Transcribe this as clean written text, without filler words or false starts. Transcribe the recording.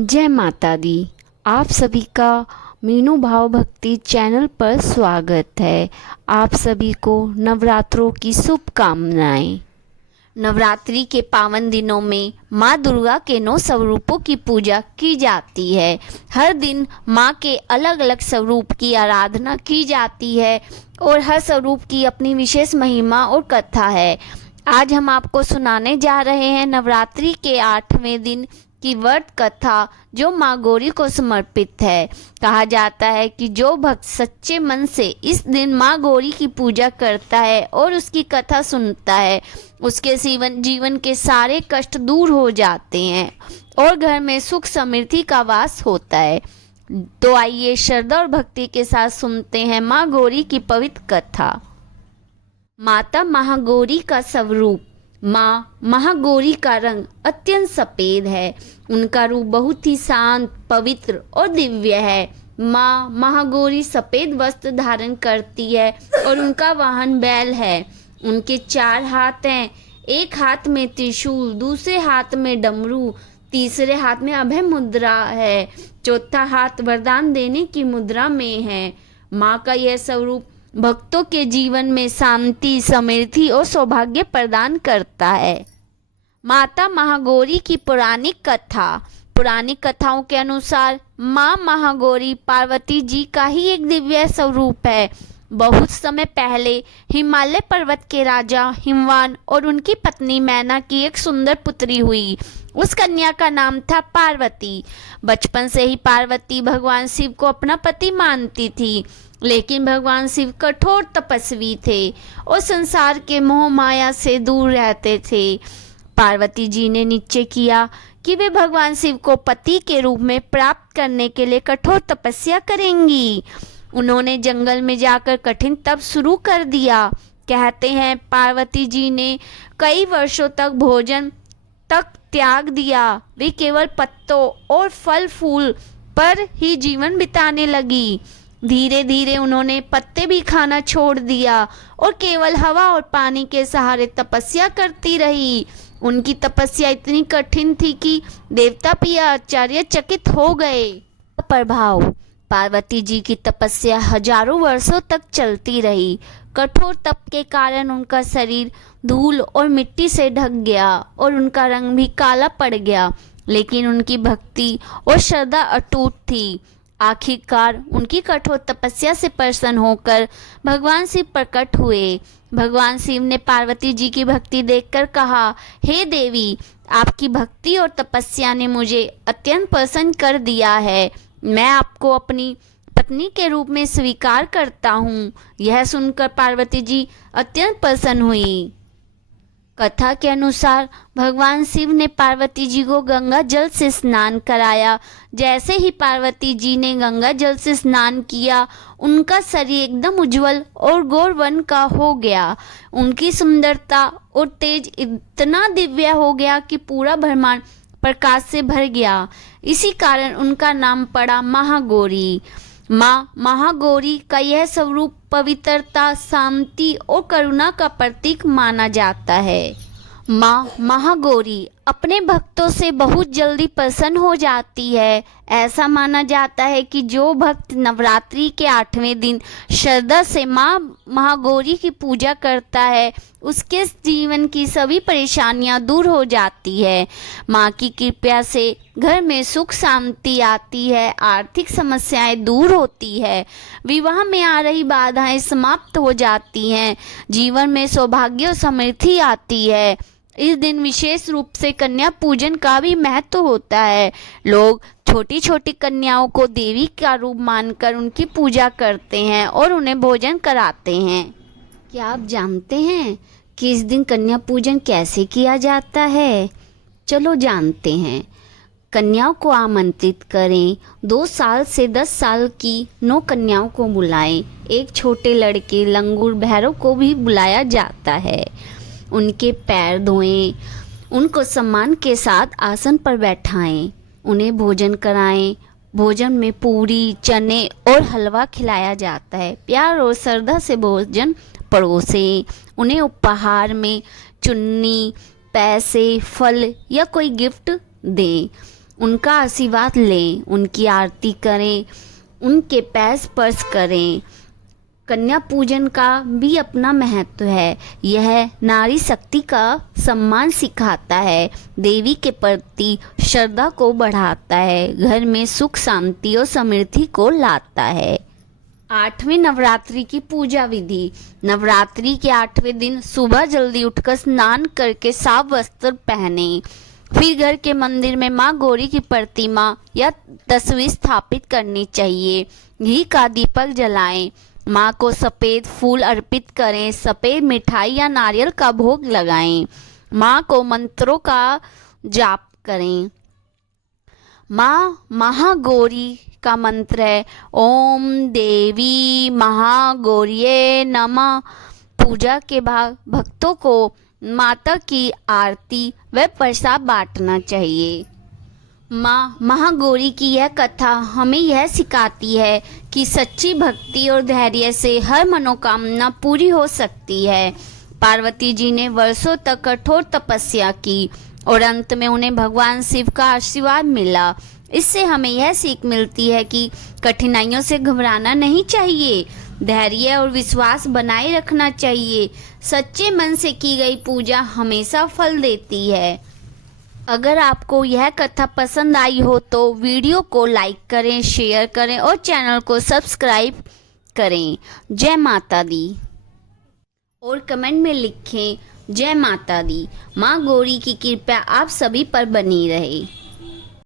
जय माता दी। आप सभी का मीनू भाव भक्ति चैनल पर स्वागत है। आप सभी को नवरात्रों की शुभकामनाएं। नवरात्रि के पावन दिनों में माँ दुर्गा के 9 स्वरूपों की पूजा की जाती है। हर दिन माँ के अलग अलग स्वरूप की आराधना की जाती है और हर स्वरूप की अपनी विशेष महिमा और कथा है। आज हम आपको सुनाने जा रहे हैं नवरात्रि के 8वें दिन की व्रत कथा, जो माँ गौरी को समर्पित है। कहा जाता है कि जो भक्त सच्चे मन से इस दिन माँ गौरी की पूजा करता है और उसकी कथा सुनता है, उसके जीवन के सारे कष्ट दूर हो जाते हैं और घर में सुख समृद्धि का वास होता है। तो आइए श्रद्धा और भक्ति के साथ सुनते हैं माँ गौरी की पवित्र कथा। माता महागौरी का स्वरूप। माँ महागौरी का रंग अत्यंत सफेद है। उनका रूप बहुत ही शांत, पवित्र और दिव्य है। माँ महागौरी सफेद वस्त्र धारण करती है और उनका वाहन बैल है। उनके 4 हाथ हैं। एक हाथ में त्रिशूल, दूसरे हाथ में डमरू, तीसरे हाथ में अभय मुद्रा है, चौथा हाथ वरदान देने की मुद्रा में है। माँ का यह स्वरूप भक्तों के जीवन में शांति, समृद्धि और सौभाग्य प्रदान करता है। माता महागौरी की पौराणिक कथा। पौराणिक कथाओं के अनुसार माँ महागौरी पार्वती जी का ही एक दिव्य स्वरूप है। बहुत समय पहले हिमालय पर्वत के राजा हिमवान और उनकी पत्नी मैना की एक सुंदर पुत्री हुई। उस कन्या का नाम था पार्वती। बचपन से ही पार्वती भगवान शिव को अपना पति मानती थी, लेकिन भगवान शिव कठोर तपस्वी थे और संसार के मोह माया से दूर रहते थे। पार्वती जी ने निश्चय किया कि वे भगवान शिव को पति के रूप में प्राप्त करने के लिए कठोर तपस्या करेंगी। उन्होंने जंगल में जाकर कठिन तप शुरू कर दिया। कहते हैं पार्वती जी ने कई वर्षों तक भोजन तक त्याग दिया। वे केवल पत्तों और फल फूल पर ही जीवन बिताने लगी। धीरे धीरे उन्होंने पत्ते भी खाना छोड़ दिया और केवल हवा और पानी के सहारे तपस्या करती रही। उनकी तपस्या इतनी कठिन थी कि देवता भी आश्चर्यचकित हो गए। प्रभाव। पार्वती जी की तपस्या हजारों वर्षों तक चलती रही। कठोर तप के कारण उनका शरीर धूल और मिट्टी से ढक गया और उनका रंग भी काला पड़ गया, लेकिन उनकी भक्ति और श्रद्धा अटूट थी। आखिरकार उनकी कठोर तपस्या से प्रसन्न होकर भगवान शिव प्रकट हुए। भगवान शिव ने पार्वती जी की भक्ति देखकर कहा, हे देवी, आपकी भक्ति और तपस्या ने मुझे अत्यंत प्रसन्न कर दिया है। मैं आपको अपनी पत्नी के रूप में स्वीकार करता हूँ। यह सुनकर पार्वती जी अत्यंत प्रसन्न हुई। कथा के अनुसार भगवान शिव ने पार्वती जी को गंगा जल से स्नान कराया। जैसे ही पार्वती जी ने गंगा जल से स्नान किया, उनका शरीर एकदम उज्जवल और गौरवन का हो गया। उनकी सुंदरता और तेज इतना दिव्य हो गया कि पूरा ब्रह्मांड प्रकाश से भर गया। इसी कारण उनका नाम पड़ा महागौरी। माँ महागौरी का यह स्वरूप पवित्रता, शांति और करुणा का प्रतीक माना जाता है। माँ महागौरी अपने भक्तों से बहुत जल्दी प्रसन्न हो जाती है। ऐसा माना जाता है कि जो भक्त नवरात्रि के 8वें दिन श्रद्धा से माँ महागौरी की पूजा करता है, उसके जीवन की सभी परेशानियाँ दूर हो जाती है। माँ की कृपा से घर में सुख शांति आती है, आर्थिक समस्याएं दूर होती है, विवाह में आ रही बाधाएं समाप्त हो जाती हैं, जीवन में सौभाग्य और समृद्धि आती है। इस दिन विशेष रूप से कन्या पूजन का भी महत्व होता है। लोग छोटी छोटी कन्याओं को देवी का रूप मानकर उनकी पूजा करते हैं और उन्हें भोजन कराते हैं। क्या आप जानते हैं कि इस दिन कन्या पूजन कैसे किया जाता है? चलो जानते हैं। कन्याओं को आमंत्रित करें। 2 साल से 10 साल की 9 कन्याओं को बुलाएं। एक छोटे लड़के लंगूर भैरव को भी बुलाया जाता है। उनके पैर धोएं, उनको सम्मान के साथ आसन पर बैठाएं, उन्हें भोजन कराएं। भोजन में पूरी, चने और हलवा खिलाया जाता है। प्यार और श्रद्धा से भोजन परोसें। उन्हें उपहार में चुन्नी, पैसे, फल या कोई गिफ्ट दें। उनका आशीर्वाद लें, उनकी आरती करें, उनके पैर स्पर्श करें। कन्या पूजन का भी अपना महत्व है। यह नारी शक्ति का सम्मान सिखाता है, देवी के प्रति श्रद्धा को बढ़ाता है, घर में सुख शांति और समृद्धि को लाता है। 8वें नवरात्रि की पूजा विधि। नवरात्रि के 8वें दिन सुबह जल्दी उठकर स्नान करके साफ वस्त्र पहने, फिर घर के मंदिर में माँ गौरी की प्रतिमा या तस्वीर स्थापित करनी चाहिए। घी का दीपक जलाएं, माँ को सफ़ेद फूल अर्पित करें, सफ़ेद मिठाई या नारियल का भोग लगाएं, माँ को मंत्रों का जाप करें। माँ महागौरी का मंत्र है ओम देवी महागौरिये नमः। पूजा के बाद भक्तों को माता की आरती व प्रसाद बांटना चाहिए। माँ महागौरी की यह कथा हमें यह सिखाती है कि सच्ची भक्ति और धैर्य से हर मनोकामना पूरी हो सकती है। पार्वती जी ने वर्षों तक कठोर तपस्या की और अंत में उन्हें भगवान शिव का आशीर्वाद मिला। इससे हमें यह सीख मिलती है कि कठिनाइयों से घबराना नहीं चाहिए, धैर्य और विश्वास बनाए रखना चाहिए। सच्चे मन से की गई पूजा हमेशा फल देती है। अगर आपको यह कथा पसंद आई हो तो वीडियो को लाइक करें, शेयर करें और चैनल को सब्सक्राइब करें। जय माता दी और कमेंट में लिखें जय माता दी। माँ गौरी की कृपा आप सभी पर बनी रहे।